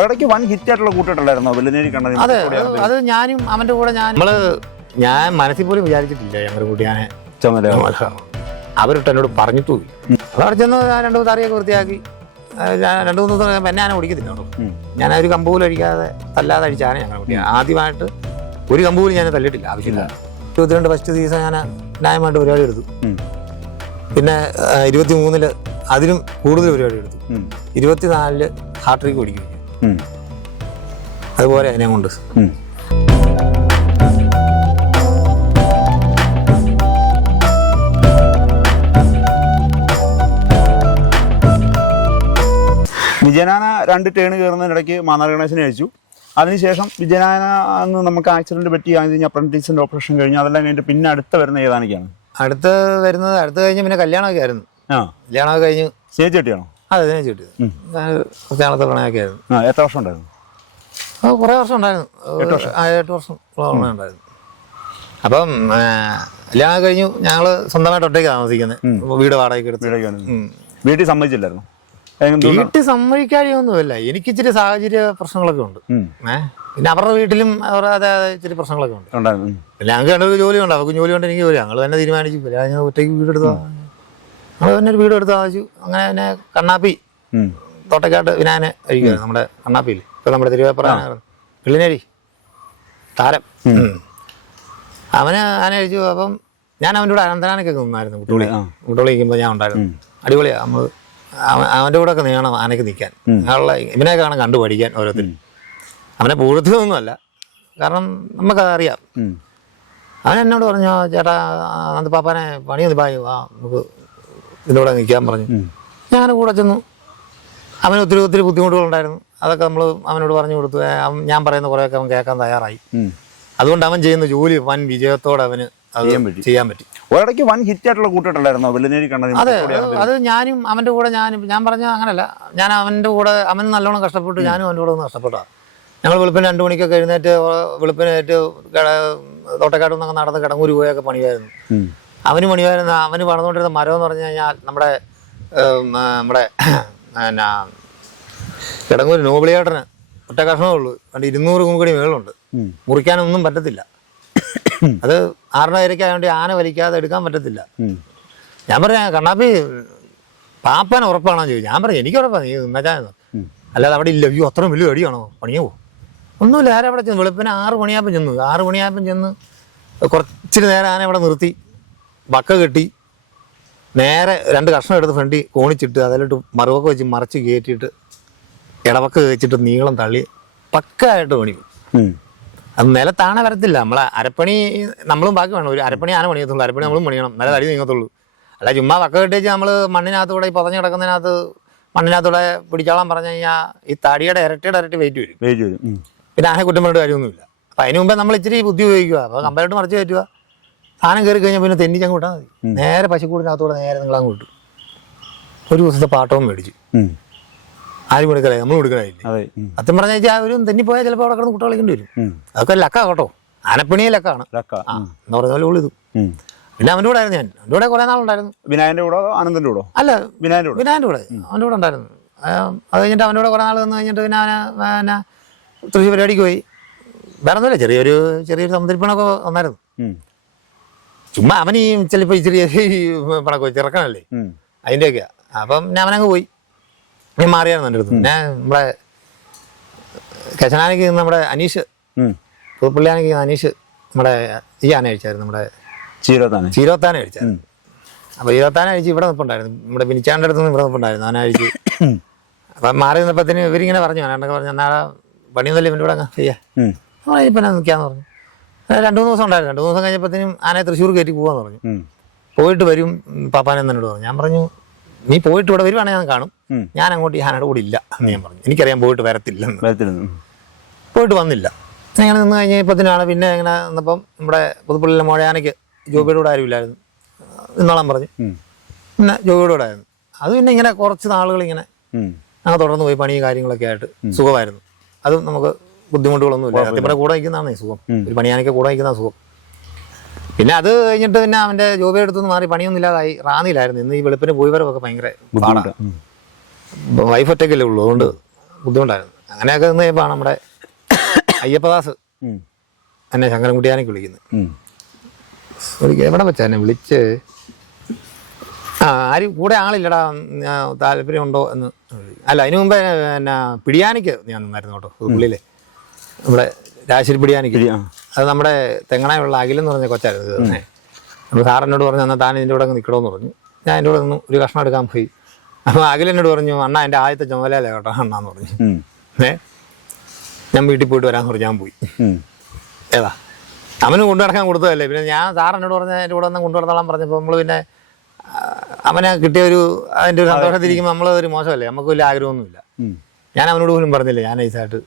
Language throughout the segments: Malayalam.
ഒരിടയ്ക്ക് വൻ ഹിറ്റ് ആയിട്ടുള്ള കൂട്ടിട്ടുണ്ടായിരുന്നോ വെള്ളിനേരി കണ്ടത് അതെ അത് ഞാനും അവന്റെ കൂടെ ഞാൻ നമ്മൾ ഞാൻ മനസ്സിൽ പോലും വിചാരിച്ചിട്ടില്ല ഞങ്ങളുടെ കൂട്ടിയാനെ ചുമല അവരിട്ട് എന്നോട് പറഞ്ഞിട്ടും അവിടെ ചെന്ന് ഞാൻ രണ്ടു മൂന്ന് തറിയൊക്കെ വൃത്തിയാക്കി. ഞാൻ രണ്ടു മൂന്ന് ദിവസം എന്നെ ആന ഓടിക്കത്തില്ല ഞാൻ ഒരു കമ്പ് പോലും അടിക്കാതെ തല്ലാതെ അടിച്ചാണ് ഞങ്ങളുടെ കുട്ടി ആദ്യമായിട്ട് ഒരു കമ്പ് പോലും ഞാൻ തല്ലിട്ടില്ല ആവശ്യമില്ല. ഇരുപത്തിരണ്ട് ഫസ്റ്റ് ദിവസം ഞാൻ ന്യായമായിട്ട് പരിപാടി എടുത്തു. പിന്നെ ഇരുപത്തി മൂന്നിൽ അതിലും കൂടുതൽ പരിപാടി എടുത്തു. ഇരുപത്തിനാലിൽ ഹാട്രിക്ക് ഓടിക്കും. അതുപോലെ അതിനെ കൊണ്ട്. വിജയനാന രണ്ട് ടേൺ കയറുന്നതിനിടയ്ക്ക് മാന്നാർ ഗണേശനെ അയച്ചു. അതിനുശേഷം വിജയനാന അന്ന് നമുക്ക് ആക്സിഡന്റ് പറ്റി അത് കഴിഞ്ഞ് അപ്രന്റീസിന്റെ ഓപ്പറേഷൻ കഴിഞ്ഞു അതെല്ലാം കഴിഞ്ഞിട്ട് പിന്നെ അടുത്ത വരുന്ന ഏതാനൊക്കെയാണ്? അടുത്ത് വരുന്നത് അടുത്ത് കഴിഞ്ഞ് പിന്നെ കല്യാണമൊക്കെ ആയിരുന്നു. ആ. കല്യാണമൊക്കെ കഴിഞ്ഞ് സ്നേഹിച്ചെട്ടിയാണോ അതെ ഇതിനെ ചുറ്റി ഉം. കുറച്ചാളത്തെ പ്രണയമൊക്കെ ആയിരുന്നു ആ എത്ര വർഷം ഉണ്ടായിരുന്നു? അത് കുറേ വർഷം ഉണ്ടായിരുന്നു. ആ, എട്ട് വർഷം ഉണ്ടായിരുന്നു അപ്പം എല്ലാം കല്യാണം കഴിഞ്ഞു. ഞങ്ങൾ സ്വന്തമായിട്ട് ഒറ്റയ്ക്ക് താമസിക്കുന്നത് വീട് വാടകയ്ക്ക് എടുത്ത്. വീട്ടിൽ സമ്മതിച്ചില്ലായിരുന്നു? വീട്ടിൽ സമ്മതിക്കാഴിയൊന്നുമില്ല. എനിക്ക് ഇച്ചിരി സാഹചര്യ പ്രശ്നങ്ങളൊക്കെ ഉണ്ട്. ഏഹ് പിന്നെ അവരുടെ വീട്ടിലും അവരുടെ ഇച്ചിരി പ്രശ്നങ്ങളൊക്കെ ഉണ്ട്. പിന്നെ ഞങ്ങൾക്ക് രണ്ടൊരു ഉണ്ട് അവർക്ക് ജോലി ഉണ്ട് എനിക്ക് ജോലി. ഞങ്ങൾ തന്നെ തീരുമാനിച്ചു. പിന്നെ ഒറ്റയ്ക്ക് വീട് എടുത്താൽ പിന്നെ ഒരു വീട് എടുത്ത് ആവശ്യം. അങ്ങനെ തന്നെ കണ്ണാപ്പി. തോട്ടക്കാട്ട് വിനായനെ കഴിക്കുകയാണ് നമ്മുടെ കണ്ണാപ്പിയിൽ ഇപ്പൊ നമ്മുടെ തിരുവേപ്പറ പിള്ളിനേരി താരം. അവനെ ആന കഴിച്ചു അപ്പം ഞാൻ അവന്റെ കൂടെ അനന്തനാനൊക്കെ നിന്നായിരുന്നു കുട്ടികളി. കുട്ടികളി നിൽക്കുമ്പോൾ ഞാൻ ഉണ്ടായിരുന്നു. അടിപൊളിയാ. നമ്മൾ അവൻ അവന്റെ കൂടെ ഒക്കെ നീണം ആനയ്ക്ക് നിൽക്കാൻ. അങ്ങനെയുള്ള ഇവനെ കാണാൻ കണ്ടു പഠിക്കാൻ ഓരോരുത്തരും അവനെ പൂർത്തിയൊന്നുമല്ല. കാരണം നമുക്കത് അറിയാം ഉം. അവൻ എന്നോട് പറഞ്ഞു ചേട്ടാ അത് പാപ്പാനെ പണിയൊന്ന് പായു? ആ നമുക്ക് ഇതിന്റെ കൂടെ നിൽക്കാൻ പറഞ്ഞു. ഞാൻ കൂടെ ചെന്നു. അവന് ഒത്തിരി ഒത്തിരി ബുദ്ധിമുട്ടുകളുണ്ടായിരുന്നു. അതൊക്കെ നമ്മൾ അവനോട് പറഞ്ഞു കൊടുത്തു. ഞാൻ പറയുന്ന കുറേയൊക്കെ അവൻ കേൾക്കാൻ തയ്യാറായി. അതുകൊണ്ട് അവൻ ചെയ്യുന്ന ജോലി വൻ വിജയത്തോടെ അവന് ചെയ്യാൻ പറ്റി. ഒരിടയ്ക്ക് വൻ ഹിറ്റ് ആയിട്ടുള്ള വെള്ളിനേരി കണ്ടത് അതെ അത് ഞാനും അവന്റെ കൂടെ ഞാനും ഞാൻ പറഞ്ഞ അങ്ങനല്ല. ഞാൻ അവന്റെ കൂടെ അവൻ നല്ലോണം കഷ്ടപ്പെട്ടു ഞാനും അവന്റെ കൂടെ ഒന്ന് കഷ്ടപ്പെട്ടാ. ഞങ്ങൾ വെളുപ്പിന് രണ്ട് മണിക്കൊക്കെ എഴുന്നേറ്റ് വെളുപ്പിനേറ്റ് തോട്ടക്കാട് നിന്നൊക്കെ നടന്ന് കിടങ്ങൂര് പോയൊക്കെ പണിയായിരുന്നു. അവന് മണിവാരുന്ന അവന് വളർന്നുകൊണ്ടിരുന്ന മരം എന്ന് പറഞ്ഞു കഴിഞ്ഞാൽ നമ്മുടെ നമ്മുടെ എന്നാ കിടങ്ങൂർ നോബിളിയേട്ടന് ഒറ്റ കഷ്ണമേ ഉള്ളൂ. രണ്ട് ഇരുന്നൂറ് കുമ്പടി മേളുണ്ട്. മുറിക്കാനൊന്നും പറ്റത്തില്ല. അത് ആറിനരയ്ക്ക് ആയതുകൊണ്ട് ആന വലിക്കാതെ എടുക്കാൻ പറ്റത്തില്ല. ഞാൻ പറഞ്ഞ കണ്ണാപ്പി പാപ്പാൻ ഉറപ്പാണോ ചോദിച്ചു. ഞാൻ പറഞ്ഞു എനിക്ക് ഉറപ്പാണ്. നീ നിന്നച്ചാന്ന്. അല്ലാതെ അവിടെ ഇല്ല. അയ്യോ അത്രയും വലിയ അടിയാണോ? പണിയോ ഒന്നുമില്ല. ആരവിടെ ചെന്നു? വെളുപ്പിന് ആറ് മണിയാപ്പം ചെന്നു. ആറ് മണിയാപ്പം ചെന്ന് കുറച്ചിരി നേരം ആന അവിടെ നിർത്തി. വക്ക കെട്ടി നേരെ രണ്ട് കഷ്ണം എടുത്ത് ഫ്രണ്ടിൽ കോണിച്ചിട്ട് അതിലോട്ട് മറുവക്ക വെച്ച് മറച്ച് കയറ്റിയിട്ട് ഇടവക്ക വെച്ചിട്ട് നീളം തള്ളി പക്കായിട്ട് പണിയും. അത് നിലത്താണ വരത്തില്ല. നമ്മളെ അരപ്പണി നമ്മളും ബാക്കി വേണം. ഒരു അരപ്പണി ആന പണിയത്തുള്ളൂ. അരപ്പണി നമ്മളും പണിയണം. നില തടി നീങ്ങത്തുള്ളൂ. അല്ല ചുമ്മാ വക്ക കെട്ടിച്ച് നമ്മൾ മണ്ണിനകത്തൂടെ ഈ പതഞ്ഞ് കിടക്കുന്നതിനകത്ത് മണ്ണിനകത്തൂടെ പിടിച്ചോളാൻ പറഞ്ഞു കഴിഞ്ഞാൽ ഈ തടിയുടെ ഇരട്ടിയുടെ ഇരട്ടി വെയിറ്റ് വരും. വെയിറ്റ് വരും. പിന്നെ ആനെ കുറ്റം പറഞ്ഞിട്ട് കാര്യമൊന്നുമില്ല. അപ്പം അതിന് മുമ്പേ നമ്മൾ ഇച്ചിരി ബുദ്ധി ഉപയോഗിക്കുക. അപ്പോൾ കമ്പയർട്ട് മറിച്ച് കയറ്റുക. സാധനം കയറി കഴിഞ്ഞാൽ പിന്നെ തെന്നിച്ച് അങ്ങ് വിട്ടാൽ മതി. നേരെ പശുക്കൂടിനകത്തൂടെ നേരെ നിങ്ങൾ അങ്ങ് വിട്ടു. ഒരു ദിവസത്തെ പാട്ടവും മേടിച്ചു. ആരും കൊടുക്കലായി നമ്മൾ കൊടുക്കലായില്ലേ. സത്യം പറഞ്ഞു വെച്ചാൽ അവരും തെന്നിപ്പോയാൽ ചിലപ്പോൾ അവിടെ കിടന്ന് കുട്ടികൾ കളിക്കേണ്ടി വരും അതൊക്കെ ലക്ക കേട്ടോ. ആനപ്പണിയെ ലക്കാണ്. ആ. എന്ന് പറഞ്ഞ പോലെ ഉള്ളിത് ഉം. പിന്നെ അവന്റെ കൂടെ ആയിരുന്നു ഞാൻ. അവന്റെ കൂടെ കുറേ നാളുണ്ടായിരുന്നു. വിനായന്റെ കൂടെ അതോ ആനന്ദന്റെ കൂടെ? അല്ല വിനായന്റെ കൂടെ. വിനായന്റെ കൂടെ. അവന്റെ കൂടെ ഉണ്ടായിരുന്നു. അത് കഴിഞ്ഞിട്ട് അവന്റെ കൂടെ കുറേ നാൾ നിന്ന് കഴിഞ്ഞിട്ട് പിന്നെ അവനെ പിന്നെ തൃശ്ശൂർ പരിപാടിക്ക് പോയി. വേറെ ഒന്നുമില്ല ചെറിയൊരു ചെറിയൊരു സമുദ്രപ്പണൊക്കെ വന്നായിരുന്നു. ചുമ്മാ അവൻ ഈ ചിലപ്പോൾ ഇച്ചിരി ഈ പണക്കോ ചെറുക്കണല്ലേ. അതിന്റെയൊക്കെയാ അപ്പം ഞാൻ അവനങ്ങ് പോയി. ഞാൻ മാറിയായിരുന്നു എന്റെ അടുത്ത്. ഞാൻ നമ്മുടെ കശനാനയ്ക്ക് നമ്മുടെ അനീഷ് പുതുപ്പള്ളിയാനയ്ക്ക് അനീഷ് നമ്മുടെ ഈ ആന കഴിച്ചായിരുന്നു നമ്മുടെ ചീരോത്താന. ചീരോത്താന കഴിച്ചായിരുന്നു അപ്പോൾ ഇരുപത്താന കഴിച്ച് ഇവിടെ നിൽപ്പുണ്ടായിരുന്നു. നമ്മുടെ ബിനിച്ചാന്റെ അടുത്ത് നിന്ന് ഇവിടെ നിൽപ്പുണ്ടായിരുന്നു. ആന കഴിച്ച് അപ്പം മാറി നിന്നപ്പത്തിന് ഇവരിങ്ങനെ പറഞ്ഞു. ആനണ്ടൊക്കെ പറഞ്ഞു എന്നാ പണിയൊന്നുമില്ല ഇവന്റെ ഇവിടെ അങ്ങ് ചെയ്യാ നിൽക്കാന്ന് പറഞ്ഞു. രണ്ട് മൂന്ന് ദിവസം ഉണ്ടായിരുന്നു. രണ്ടു ദിവസം കഴിഞ്ഞപ്പോഴത്തേനും ആനയെ തൃശ്ശൂർ കയറ്റി പോകാന്ന് പറഞ്ഞു. പോയിട്ട് വരും പാപ്പാനെ എന്നോട് പറഞ്ഞു. ഞാൻ പറഞ്ഞു നീ പോയിട്ട് ഇവിടെ വരുവാണെങ്കിൽ ഞാൻ കാണും. ഞാൻ അങ്ങോട്ട് ഈ ആനയുടെ കൂടെ ഇല്ല എന്ന് ഞാൻ പറഞ്ഞു. എനിക്കറിയാൻ പോയിട്ട് വരത്തില്ലെന്ന്. പോയിട്ട് വന്നില്ല. അങ്ങനെ നിന്ന് കഴിഞ്ഞപ്പോഴത്തേനാണ് പിന്നെ ഇങ്ങനെ നിന്നപ്പം നമ്മുടെ പുതുപ്പള്ളിയിലെ മോഴയാനയ്ക്ക് ജോബിയുടെ കൂടെ ആരുമില്ലായിരുന്നു നിന്നോളാൻ പറഞ്ഞു. പിന്നെ ജോബിയുടെ കൂടെ ആയിരുന്നു. അത് പിന്നെ ഇങ്ങനെ കുറച്ച് നാളുകൾ ഇങ്ങനെ അങ്ങനെ തുടർന്ന് പോയി പണിയും കാര്യങ്ങളൊക്കെ ആയിട്ട് സുഖമായിരുന്നു. അതും നമുക്ക് ബുദ്ധിമുട്ടുകളൊന്നുമില്ല. സത്യം പറഞ്ഞാൽ കൂടെ നിൽക്കുന്നതാണ് സുഖം. ഒരു പണിയാനൊക്കെ കൂടെ നിൽക്കുന്ന സുഖം. പിന്നെ അത് കഴിഞ്ഞിട്ട് പിന്നെ അവന്റെ ജോബി എടുത്തുനിന്ന് മാറി പണിയൊന്നും ഇല്ലാതായി റാന്നിയിലായിരുന്നു. ഇന്ന് ഈ വെളുപ്പിന് പോയി വരവൊക്കെ ഭയങ്കര പാടാണ് വൈഫ് ഒറ്റയ്ക്കല്ലേ ഉള്ളൂ. അതുകൊണ്ട് ബുദ്ധിമുട്ടായിരുന്നു. അങ്ങനെയൊക്കെ നിന്ന് കഴിയുമ്പോഴാണ് നമ്മുടെ അയ്യപ്പദാസ്. എന്നെ ശങ്കരൻകുട്ടിയാനേക്ക് വിളിക്കുന്നത്. വിളിക്കുക എവിടെ വെച്ചാ എന്നെ വിളിച്ച്? ആ ആരും കൂടെ ആളില്ലടാ. താല്പര്യമുണ്ടോ എന്ന്. അല്ല അതിനു മുമ്പേ പിന്നെ പിടിയാനിക്ക് ഞാൻ നിന്നായിരുന്നു കേട്ടോ. പുള്ളിയിലെ. നമ്മുടെ രാശിരി പിടിയാനിക്ക്. അത് നമ്മുടെ തെങ്ങണയുള്ള അഖിലെന്ന് പറഞ്ഞ കൊച്ചായിരുന്നു തന്നെ. അപ്പോൾ സാർ എന്നോട് പറഞ്ഞു എന്നാൽ താൻ ഇതിന്റെ കൂടെ അങ്ങ് നിൽക്കണമെന്ന് പറഞ്ഞു. ഞാൻ എന്റെ കൂടെ നിന്ന് ഒരു കഷ്ണം എടുക്കാൻ പോയി. അപ്പോൾ അഖിലെന്നോട് പറഞ്ഞു അണ്ണ എന്റെ ആദ്യത്തെ ചുമലല്ലേ കേട്ടോ അണ്ണാന്ന് പറഞ്ഞു. ഏ? ഞാൻ വീട്ടിൽ പോയിട്ട് വരാമെന്ന് പറഞ്ഞു ഞാൻ പോയി. ഏതാ? അവന് കൊണ്ടു നടക്കാൻ കൊടുത്തതല്ലേ. പിന്നെ ഞാൻ സാർ എന്നോട് പറഞ്ഞ എന്റെ കൂടെ ഒന്ന് കൊണ്ടു നടന്നോളാൻ പറഞ്ഞപ്പോൾ നമ്മൾ പിന്നെ അവനെ കിട്ടിയ ഒരു അതിന്റെ ഒരു സന്തോഷത്തിരിക്കുമ്പോൾ നമ്മൾ ഒരു മോശമല്ലേ? നമുക്ക് വലിയ ആഗ്രഹമൊന്നുമില്ല. ഞാൻ അവനോട് പോലും പറഞ്ഞില്ല ഞാൻ ഐസായിട്ട്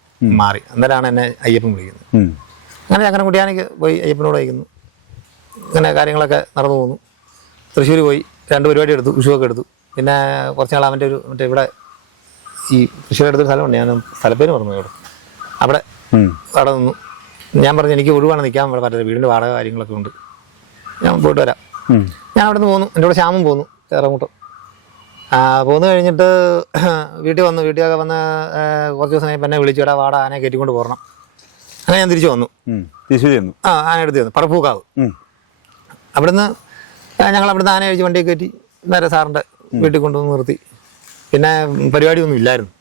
മാറി. അന്നേരമാണ് എന്നെ അയ്യപ്പൻ വിളിക്കുന്നത്. അങ്ങനെ അങ്ങനെ കുട്ടിയാനയ്ക്ക് പോയി അയ്യപ്പനോട് അയക്കുന്നു. അങ്ങനെ കാര്യങ്ങളൊക്കെ നടന്നു പോന്നു. തൃശ്ശൂർ പോയി രണ്ട് പരിപാടി എടുത്തു വിഷുവൊക്കെ എടുത്തു. പിന്നെ കുറച്ച് നാൾ അവന്റെ ഒരു മറ്റേ ഇവിടെ ഈ തൃശ്ശൂർ അടുത്തൊരു സ്ഥലമുണ്ട് ഞാൻ സ്ഥലപ്പേര് പറഞ്ഞു ഇവിടെ അവിടെ അവിടെ നിന്നു. ഞാൻ പറഞ്ഞു എനിക്ക് ഒഴിവാണ് നിൽക്കാൻ ഇവിടെ പറ്റില്ല വീടിന്റെ വാടക കാര്യങ്ങളൊക്കെ ഉണ്ട്. ഞാൻ പോയിട്ട് വരാം. ഞാൻ അവിടെ നിന്ന് പോന്നു എന്റെ കൂടെ ശ്യാമം പോന്നു ചേറമുട്ടം പോന്നു കഴിഞ്ഞിട്ട് വീട്ടിൽ വന്നു. വീട്ടിലൊക്കെ വന്ന് കുറച്ച് ദിവസം കഴിഞ്ഞപ്പോൾ എന്നെ വിളിച്ചു. വാട ആനയെ കയറ്റിക്കൊണ്ട് പോരണം. അങ്ങനെ ഞാൻ തിരിച്ചു വന്നു. തിരിച്ചു വന്നു ആ ആന എടുത്ത് തന്നു പറപ്പൂക്കാവ്. ഉം. അവിടുന്ന് ഞങ്ങൾ അവിടുന്ന് ആന കഴിച്ച് വണ്ടിയെ കയറ്റി നേരെ സാറിന്റെ വീട്ടിൽ കൊണ്ടുവന്ന് നിർത്തി. പിന്നെ പരിപാടിയൊന്നും ഇല്ലായിരുന്നു.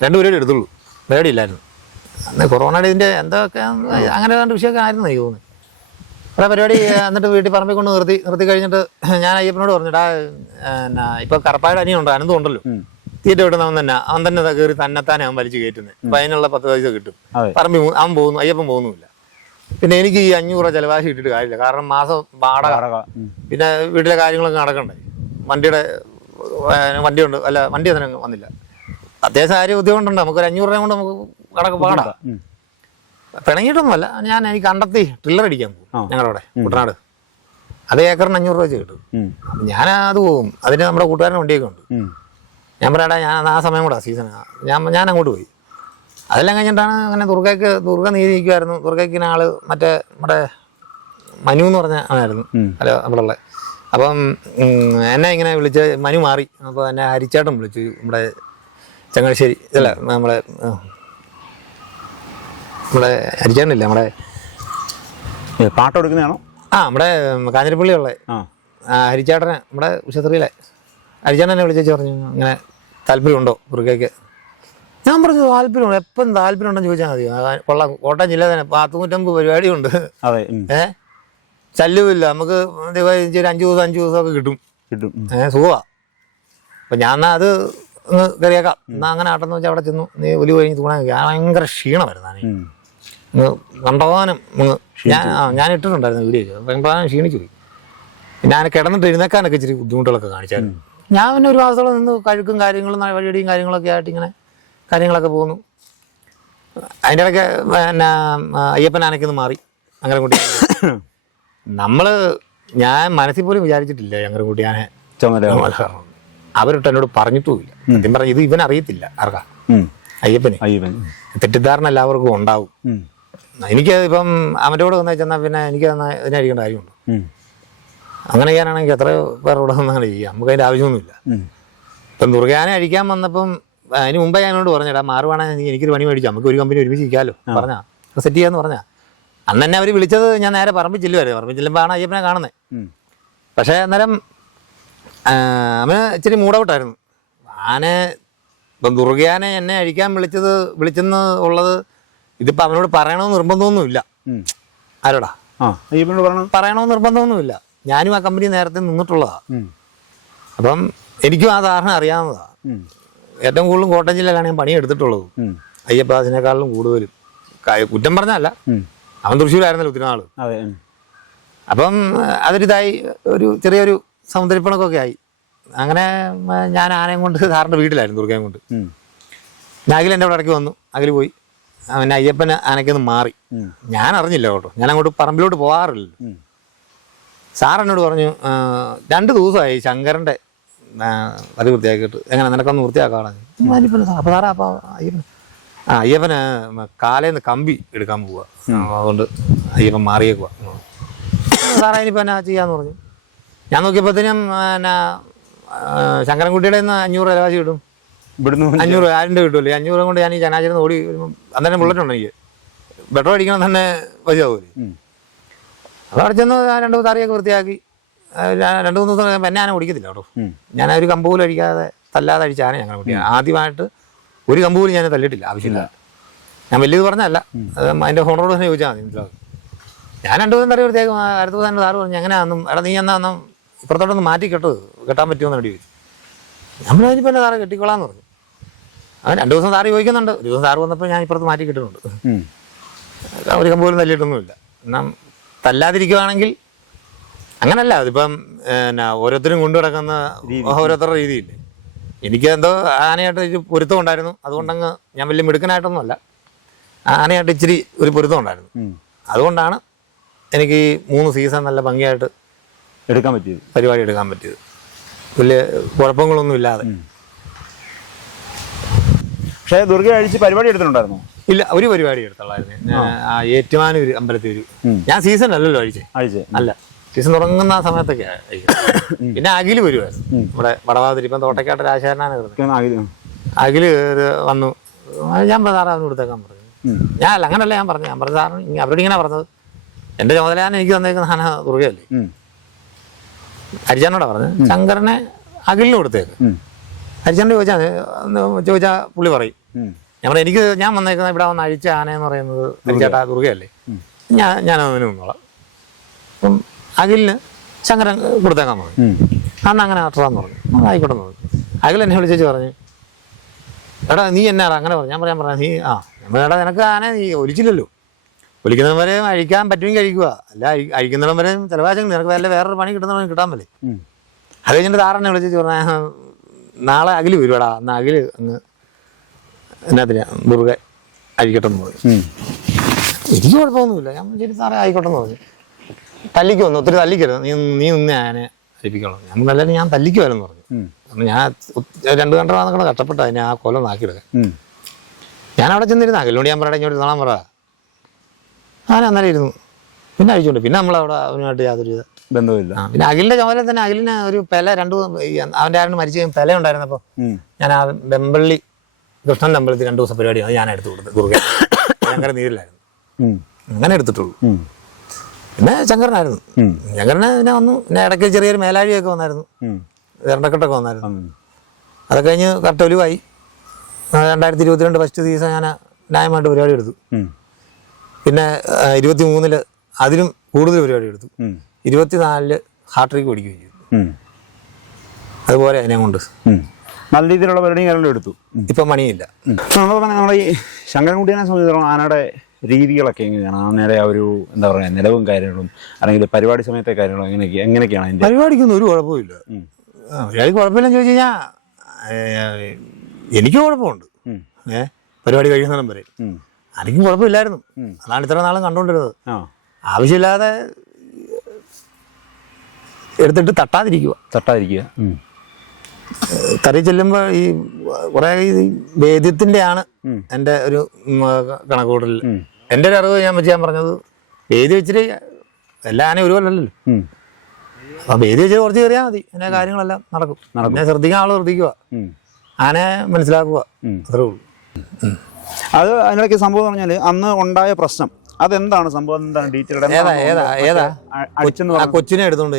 രണ്ട് പരിപാടി എടുത്തുള്ളൂ. പരിപാടി ഇല്ലായിരുന്നു. കൊറോണയുടെ ഇതിന്റെ എന്തൊക്കെ അങ്ങനെ രണ്ട് വിഷയമൊക്കെ ആയിരുന്നു എനിക്ക് തോന്നുന്നു. അവിടെ പരിപാടി എന്നിട്ട് വീട്ടിൽ പറമ്പിൽ കൊണ്ട് നിർത്തി നിർത്തി കഴിഞ്ഞിട്ട് ഞാൻ അയ്യപ്പനോട് പറഞ്ഞിട്ടാ എന്നാ ഇപ്പൊ കറപ്പായുടെ അനിയുണ്ട് അനന്തം ഉണ്ടല്ലോ. തീറ്റ വിടുന്നവൻ തന്നെ അവൻ തന്നെ കയറി തന്നെത്താനെ അവൻ വലിച്ചു കയറ്റുന്നത് അപ്പൊ അതിനുള്ള പത്ത് പൈസ കിട്ടും. പറമ്പി അവൻ പോകുന്നു അയ്യപ്പൻ പോകുന്നുമില്ല. പിന്നെ എനിക്ക് ഈ അഞ്ഞൂറ് ചിലവാശി ഇട്ടിട്ട് കാര്യമില്ല കാരണം മാസം വാടക. പിന്നെ വീട്ടിലെ കാര്യങ്ങളൊക്കെ നടക്കണ്ടേ? വണ്ടിയുടെ വണ്ടിയുണ്ട് അല്ല വണ്ടി അതിനെ വന്നില്ല. അത്യാവശ്യം ആരും ബുദ്ധിമുട്ടുണ്ട്? നമുക്കൊരു അഞ്ഞൂറ് രൂപ കൊണ്ട് നമുക്ക് കണക്ക് പാടാം. പിണങ്ങിയിട്ടൊന്നുമല്ല. ഞാൻ എനിക്ക് കണ്ടെത്തി ട്രില്ലർ അടിക്കാൻ പോകും. ഞങ്ങളുടെ അവിടെ കുട്ടനാട്. അത് ഏക്കറിന് അഞ്ഞൂറ് രൂപ വെച്ച് കിട്ടും. ഞാൻ അത് പോകും. അതിന് നമ്മുടെ കൂട്ടുകാരൻ വണ്ടിയൊക്കെ ഉണ്ട്. ഞാൻ പറയാടാ ഞാൻ ആ സമയം കൂടെ സീസൺ ഞാൻ ഞാൻ അങ്ങോട്ട് പോയി. അതെല്ലാം കഴിഞ്ഞിട്ടാണ് അങ്ങനെ ദുർഗയ്ക്ക് ദുർഗ നീതി നിൽക്കുമായിരുന്നു ദുർഗയ്ക്ക് ആൾ മറ്റേ നമ്മുടെ മനു എന്ന് പറഞ്ഞ ആളായിരുന്നു. അല്ല അവിടെ ഉള്ള. അപ്പം എന്നെ ഇങ്ങനെ വിളിച്ച് മനു മാറി. അപ്പോൾ എന്നെ ഹരിച്ചേട്ടൻ വിളിച്ചു നമ്മുടെ ചങ്ങനാശ്ശേരി അല്ല നമ്മളെ നമ്മുടെ ഹരിച്ചേട്ടനില്ല നമ്മുടെ പാട്ട് എടുക്കുന്നതാണോ? ആ നമ്മുടെ കാഞ്ഞിരപ്പള്ളി ഉള്ള ആ. ആ, ഹരിച്ചേട്ടനെ നമ്മുടെ ഉഷത്രിയിലെ ഹരിച്ചേട്ടൻ എന്നെ വിളിച്ചു പറഞ്ഞു അങ്ങനെ താല്പര്യമുണ്ടോ ദുർഗയ്ക്ക് ഞാൻ പറഞ്ഞു താല്പര്യമുണ്ട്. എപ്പം താല്പര്യമുണ്ടെന്ന് ചോദിച്ചാൽ മതി. കൊള്ളാം. കോട്ടയം ജില്ല തന്നെ പത്തുനൂറ്റമ്പത് പരിപാടിയുണ്ട്. അതെ. ഏ? ശല്യമില്ല നമുക്ക് ഒരു അഞ്ച് ദിവസം അഞ്ച് ദിവസമൊക്കെ കിട്ടും. കിട്ടും ഏഹ് സുഖമാ അപ്പം ഞാൻ എന്നാ അത് ഒന്ന് കയറിയേക്കാം. എന്നാൽ അങ്ങനെ ആട്ടെന്ന് വെച്ചാൽ അവിടെ ചെന്നു. നീ ഒലി കഴിഞ്ഞ് തൂണാൻ ഭയങ്കര ക്ഷീണമായിരുന്നു. കണ്ടവാനം ഞാൻ ഞാൻ ഇട്ടിട്ടുണ്ടായിരുന്നു വീഡിയോ കണ്ടവാനം ക്ഷീണിച്ചു പോയി. പിന്നെ ഞാൻ കിടന്നിട്ട് എഴുന്നേക്കാനൊക്കെ ഇച്ചിരി ബുദ്ധിമുട്ടുകളൊക്കെ കാണിച്ചായിരുന്നു. ഞാൻ പിന്നെ ഒരു മാസത്തോളം നിന്ന് കഴുക്കും കാര്യങ്ങളും വഴിയടിയും കാര്യങ്ങളൊക്കെ ആയിട്ട് ഇങ്ങനെ കാര്യങ്ങളൊക്കെ പോകുന്നു അതിന്റെ ഇടയ്ക്ക് പിന്നെ അയ്യപ്പൻ ആനയ്ക്കൊന്ന് മാറി. അങ്ങരൻകുട്ടി നമ്മൾ ഞാൻ മനസ്സിൽ പോലും വിചാരിച്ചിട്ടില്ല അങ്ങരൻകുട്ടി ആനെ അവരിട്ട് എന്നോട് പറഞ്ഞിട്ടുമില്ല സത്യം പറഞ്ഞ ഇത് ഇവൻ അറിയത്തില്ല ആർക്കാ അയ്യപ്പനെ. അയ്യപ്പൻ തെറ്റിദ്ധാരണ എല്ലാവർക്കും ഉണ്ടാവും. എനിക്ക് ഇപ്പം അവന്റെ കൂടെ വന്നാൽ ചെന്നാൽ പിന്നെ എനിക്ക് അതിനായിരിക്കേണ്ട കാര്യമുണ്ട്. അങ്ങനെ ചെയ്യാനാണെങ്കിൽ എത്ര പേരുടെ വന്നാണ് ചെയ്യാം. നമുക്ക് അതിന്റെ ആവശ്യമൊന്നുമില്ല. ഇപ്പം ദുർഗാനെ അഴിക്കാൻ വന്നപ്പം അതിന് മുമ്പേ ഞാനോട് പറഞ്ഞടാ മാറുവാണെങ്കിൽ എനിക്കൊരു പണി മേടിച്ചു. നമുക്ക് ഒരു കമ്പനി ഒരുമിച്ച് ഇരിക്കാമല്ലോ പറഞ്ഞാ. സെറ്റ് ചെയ്യാന്ന് പറഞ്ഞാ. അന്ന് തന്നെ അവർ വിളിച്ചത് ഞാൻ നേരെ പറമ്പിൽ ചെല്ലുമായിരുന്നു പറമ്പിൽ ചെല്ലുമ്പോൾ ആണ് അയ്യപ്പനെ കാണുന്നത് പക്ഷേ അന്നേരം അവന് ഇച്ചിരി മൂടൗട്ടായിരുന്നു. ആനെ ഇപ്പം ദുർഗയാനെ എന്നെ അഴിക്കാൻ വിളിച്ചത് വിളിച്ചെന്ന് ഉള്ളത് ഇതിപ്പോൾ അവനോട് പറയണമെന്ന് നിർബന്ധമൊന്നുമില്ല. ആരോടാ? പറയണോ പറയണം? പറയണമെന്ന് നിർബന്ധമൊന്നുമില്ല. ഞാനും ആ കമ്പനി നേരത്തെ നിന്നിട്ടുള്ളതാ. അപ്പം എനിക്കും ആ ധാരണ അറിയാവുന്നതാ. ഏറ്റവും കൂടുതലും കോട്ടയം ജില്ലയിലാണ് ഞാൻ പണിയെടുത്തിട്ടുള്ളത്. ഉം. അയ്യപ്പാസിനേക്കാളും കൂടുതലും. കുറ്റം പറഞ്ഞല്ല അവൻ തൃശ്ശൂരായിരുന്നല്ലോ ഒത്തിരി നാൾ. അതെ അപ്പം അതൊരിതായി ഒരു ചെറിയൊരു സമുദ്രപ്പണക്കൊക്കെ ആയി. അങ്ങനെ ഞാൻ ആനയും കൊണ്ട് സാറിന്റെ വീട്ടിലായിരുന്നു ദുർഗയും കൊണ്ട്. നാഗിൽ ഞാൻ അഖിൽ എന്റെ അവിടെ ഇടയ്ക്ക് വന്നു. അഖിൽ പോയി. പിന്നെ അയ്യപ്പൻ അനക്കൊന്ന് മാറി. ഞാൻ അറിഞ്ഞില്ല കേട്ടോ. ഞാൻ അങ്ങോട്ട് പറമ്പിലോട്ട് പോകാറില്ല. സാർ എന്നോട് പറഞ്ഞു രണ്ട് ദിവസമായി ശങ്കരന്റെ അത് വൃത്തിയാക്കിയിട്ട്. എങ്ങനെ നിനക്കൊന്ന് വൃത്തിയാക്കാണ് അപ്പോൾ സാറേ അപ്പോൾ അയ്യപ്പൻ ആ അയ്യപ്പന് കാലേന്ന് കമ്പി എടുക്കാൻ പോവുക അതുകൊണ്ട് അയ്യപ്പൻ മാറിയേക്കുക സാറേ ഇനിയിപ്പോൾ എന്നാ ചെയ്യാന്ന് പറഞ്ഞു? ഞാൻ നോക്കിയപ്പോഴത്തേനും എന്നാ ശങ്കരൻകുട്ടിയുടെ നിന്ന് അഞ്ഞൂറ് രൂപ കിട്ടും. ഇവിടുന്ന് അഞ്ഞൂറ് ആയിരം രൂപ കിട്ടുമല്ലോ? അഞ്ഞൂറ് കൊണ്ട് ഞാൻ ഈ ചനാചരം ഓടി അന്നേരം ബുള്ളറ്റ് ഉണ്ട് എനിക്ക്? പെട്രോൾ അടിക്കണം തന്നെ ഉം. അപ്പോൾ അവിടെ ചെന്ന് രണ്ട് താറിയൊക്കെ വൃത്തിയാക്കി. രണ്ട് മൂന്ന് ദിവസം എന്നെ ആന ഓടിക്കത്തില്ല കേട്ടോ. ഞാൻ ഒരു കമ്പ് പോലും അടിക്കാതെ തല്ലാതെ അടിച്ചാണ് ഞങ്ങൾ ഓടിക്കുക ആദ്യമായിട്ട് ഒരു കമ്പ് പോലും ഞാൻ തല്ലിട്ടില്ല ആവശ്യമില്ല. ഞാൻ വലിയത് പറഞ്ഞല്ല അത് അതിന്റെ ഹോണറോട് തന്നെ ചോദിച്ചാൽ മതി ഞാൻ രണ്ടു ദിവസം തടി വൃത്തിയാക്കും അടുത്ത ദിവസം സാറ് പറഞ്ഞു എങ്ങനെയാണെന്നും എടാ നീ എന്നാ ഒന്നും ഇപ്പുറത്തോട്ടൊന്ന് മാറ്റി കെട്ടു കെട്ടാൻ പറ്റുമോ? എന്ന് ചോദിച്ചു. നമ്മളതിനിപ്പോൾ എന്നെ സാറ് കെട്ടിക്കൊള്ളാന്ന് പറഞ്ഞു. അവൻ രണ്ടു ദിവസം സാറ് ചോദിക്കുന്നുണ്ട്. ഒരു ദിവസം സാറ് വന്നപ്പോൾ ഞാൻ ഇപ്പുറത്ത് മാറ്റി കിട്ടുന്നുണ്ട്. ഒരു കമ്പോലും തല്ലിയിട്ടൊന്നുമില്ല. എന്നാൽ തല്ലാതിരിക്കുവാണെങ്കിൽ അങ്ങനല്ല. അതിപ്പം എന്നാ ഓരോരുത്തരും കൊണ്ടു കിടക്കുന്ന ഓരോരുത്തരുടെ രീതിയില്ലേ? എനിക്ക് എന്തോ ആനയായിട്ട് പൊരുത്തം ഉണ്ടായിരുന്നു. അതുകൊണ്ടങ്ങ് ഞാൻ വലിയ മിടുക്കനായിട്ടൊന്നുമല്ല. ആനയായിട്ട് ഇച്ചിരി ഒരു പൊരുത്തം ഉണ്ടായിരുന്നു. അതുകൊണ്ടാണ് എനിക്ക് മൂന്ന് സീസൺ നല്ല ഭംഗിയായിട്ട് എടുക്കാൻ പറ്റിയത്. പരിപാടി എടുക്കാൻ പറ്റിയത്. വലിയ കുഴപ്പങ്ങളൊന്നും ഇല്ലാതെ പക്ഷേ ദുർഗ അഴിച്ച് പരിപാടി എടുത്തിട്ടുണ്ടായിരുന്നു? ഇല്ല ഒരു പരിപാടി എടുത്തുള്ളായിരുന്നു. ഏറ്റുമാനൂര് ഏറ്റുമാനൂർ അമ്പലത്തിൽ. ഞാൻ സീസൺ അല്ലല്ലോ അഴിച്ചേ. അഴിച്ച്. അല്ല സീസൺ തുടങ്ങുന്ന ആ സമയത്തൊക്കെ പിന്നെ അഖിൽ വരുമായിരുന്നു നമ്മുടെ വടവാതിരി ഇപ്പം തോട്ടക്കാട്ട് രാജശേഖരനാണ് അഖിൽ. വന്നു. ഞാൻ സാറേ അവന് കൊടുത്തേക്കാൻ പറഞ്ഞു. ഞാൻ അല്ല അങ്ങനല്ല ഞാൻ പറഞ്ഞു ഞാൻ പറഞ്ഞു സാറിന് അവരോട് ഇങ്ങനെ പറഞ്ഞത്. എന്റെ ചുമതലയാണ് എനിക്ക് വന്നേക്കുന്ന സാധനം ദുർഗയല്ലേ? ഉം. ഹരിചാനോടാ പറഞ്ഞത്. ശങ്കരനെ അഖിലിന് കൊടുത്തേക്ക്. ഹരിചാനോട് ചോദിച്ചാൽ ചോദിച്ചാൽ പുള്ളി പറയും. ഞാൻ എനിക്ക് ഞാൻ വന്നേക്കുന്ന ഇവിടെ വന്ന് അഴിച്ച ആന എന്ന് പറയുന്നത് ഹരിചേട്ടാ ദുർഗയല്ലേ ഞാൻ ഞാൻ അതിന് നിന്നോളാം അപ്പം അഖിലിന് ശങ്കരൻ കൊടുത്തേക്കാൻ പറഞ്ഞു. അന്ന് അങ്ങനെ ആട്ടറാന്ന് പറഞ്ഞു. ആയിക്കോട്ടെ പറഞ്ഞു. അഖിൽ എന്നെ വിളിച്ചു പറഞ്ഞു എടാ നീ എന്നാ അങ്ങനെ പറഞ്ഞു. ഞാൻ പറയാൻ പറഞ്ഞു നീ ആ എടാ നിനക്ക് ആന നീ ഒലിച്ചില്ലല്ലോ. ഒലിക്കുന്നിടം വരെ അഴിക്കാൻ പറ്റുമെങ്കിൽ കഴിക്കുക അല്ല അഴി അഴിക്കുന്നിടം വരെ ചിലവാശം നിനക്ക് വല്ല വേറൊരു പണി കിട്ടുന്ന കിട്ടാൻ പറ്റില്ലേ? ഉം. അത് കഴിഞ്ഞിട്ട് താറന്നെ വിളിച്ചു പറഞ്ഞ നാളെ അഖിൽ വരുവാടാ. അന്ന് അകൽ അങ്ങ് എന്നാത്തിനാ ദുർഗ അഴിക്കട്ടെ എന്ന് പറഞ്ഞു എനിക്ക് കുഴപ്പമൊന്നുമില്ല. ഞാൻ ശരി സാറേ ആയിക്കോട്ടെ എന്ന് പറഞ്ഞു. തല്ലിക്ക് വന്നു. ഒത്തിരി തല്ലിക്കരുത്. നീ നീ നിന്ന് ഞാനെ അഴിപ്പിക്കണം ഞാൻ നല്ല ഞാൻ തല്ലിക്കുമായിരുന്നു പറഞ്ഞു. കാരണം ഞാൻ രണ്ട് കണ്ട നാളുകൾ കഷ്ടപ്പെട്ട അതിനെ ആ കൊലം നാക്കിയെടുക്കാൻ ഞാൻ അവിടെ ചെന്നിരുന്ന അകലോട് ഞാൻ പറയട്ടെ ഇങ്ങോട്ട് നാളാൻ പറ. ഞാൻ അന്നേരം ഇരുന്നു. പിന്നെ അഴിച്ചുകൊണ്ട്. പിന്നെ നമ്മളവിടെ അവനുമായിട്ട് യാതൊരു ബന്ധമില്ല. പിന്നെ അഖിലിന്റെ ചുമതല തന്നെ അഖിലിന് ഒരു പെല രണ്ടു അവന്റെ ആരും മരിച്ചു കഴിഞ്ഞാൽ പെല ഉണ്ടായിരുന്നപ്പോ ഞാൻ ആ വെമ്പള്ളി കൃഷ്ണൻ അമ്പലത്തിൽ രണ്ടു ദിവസം പരിപാടി അത് ഞാൻ എടുത്തു കൊടുത്തു ദുർഗ ഭയങ്കര നീരിലായിരുന്നു അങ്ങനെ എടുത്തിട്ടുള്ളൂ. പിന്നെ ശങ്കരനായിരുന്നു. ശങ്കരനെ പിന്നെ വന്നു പിന്നെ ഇടയ്ക്ക് ചെറിയൊരു മേലാഴിയൊക്കെ വന്നായിരുന്നു. ഇരണ്ടക്കെട്ടൊക്കെ വന്നായിരുന്നു. അതൊക്കെ അത് കഴിഞ്ഞ് കറക്റ്റ് ഒലിവായി രണ്ടായിരത്തി ഇരുപത്തിരണ്ട് ഫസ്റ്റ് ദിവസം ഞാൻ ന്യായമായിട്ട് പരിപാടി എടുത്തു. പിന്നെ ഇരുപത്തി മൂന്നിൽ അതിലും കൂടുതൽ പരിപാടി എടുത്തു. ഇരുപത്തിനാലിൽ ഹാർട്രിക്ക് പിടിക്കുകയും ചെയ്തു. അതുപോലെ അതിനെ കൊണ്ട്. നല്ല രീതിയിലുള്ള പരിപാടി കാര്യങ്ങളും എടുത്തു. ഇപ്പം മണിയില്ല. നമ്മൾ നമ്മുടെ ഈ ശങ്കരൻകുട്ടിയെ സംബന്ധിച്ചിടത്തോളം ആനയുടെ രീതികളൊക്കെ എങ്ങനെയാണ്? ആനയുടെ ആ ഒരു എന്താ പറയുക നിലവും കാര്യങ്ങളും അല്ലെങ്കിൽ പരിപാടി സമയത്തെ കാര്യങ്ങളും എങ്ങനെയൊക്കെ എങ്ങനെയൊക്കെയാണ് അതിന്റെ പരിപാടിക്കൊന്നും ഒരു കുഴപ്പമില്ല പരിപാടിക്ക് കുഴപ്പമില്ലെന്ന് ചോദിച്ചു കഴിഞ്ഞാൽ എനിക്ക് കുഴപ്പമുണ്ട്. ഏഹ് പരിപാടി കഴിയുന്നിടം വരെ. ആർക്കും കുഴപ്പമില്ലായിരുന്നു. അതാണ് ഇത്ര നാളും കണ്ടുകൊണ്ടിരുന്നത്. ആവശ്യമില്ലാതെ എടുത്തിട്ട് തട്ടാതിരിക്കുക. തട്ടാതിരിക്കുക. തറി ചെല്ലുമ്പോൾ ഈ കുറേ ഈ വേദ്യത്തിന്റെയാണ് ഉം. എന്റെ ഒരു കണക്കുകൂട്ടൽ എന്റെ ഒരു അറിവ് ഞാൻ വെച്ച് ഞാൻ പറഞ്ഞത് വേദി വെച്ചിട്ട് എല്ലാ ആനയും ഒരുപോലല്ലോ ഉം. അപ്പം വേദി വെച്ചിട്ട് കുറച്ച് കയറിയാൽ മതി. എന്റെ കാര്യങ്ങളെല്ലാം നടക്കും. പിന്നെ ശ്രദ്ധിക്കാൻ ആൾ ശ്രദ്ധിക്കുക. ആനയെ മനസ്സിലാക്കുക. അത്രേ ഉള്ളൂ. അത് അതിനിടയ്ക്ക് സംഭവം പറഞ്ഞാൽ അന്ന് ഉണ്ടായ പ്രശ്നം അതെന്താണ് സംഭവം? എന്താണ് ഡീറ്റെയിൽ ഏതാ ഏതാ ഏതാ? അടിച്ചെന്ന് ആ കൊച്ചിനെ എടുത്തോണ്ട്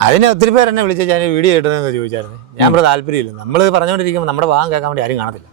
അതിനെ ഒത്തിരി പേര് എന്നെ വിളിച്ച് ഞാൻ വീഡിയോ ഇട്ടതെന്ന് ചോദിച്ചായിരുന്നു. ഞാൻ ഇവിടെ താല്പര്യമില്ല. നമ്മൾ പറഞ്ഞുകൊണ്ടിരിക്കുമ്പോൾ നമ്മുടെ ഭാഗം കേൾക്കാൻ വേണ്ടി ആരും കാണത്തില്ല.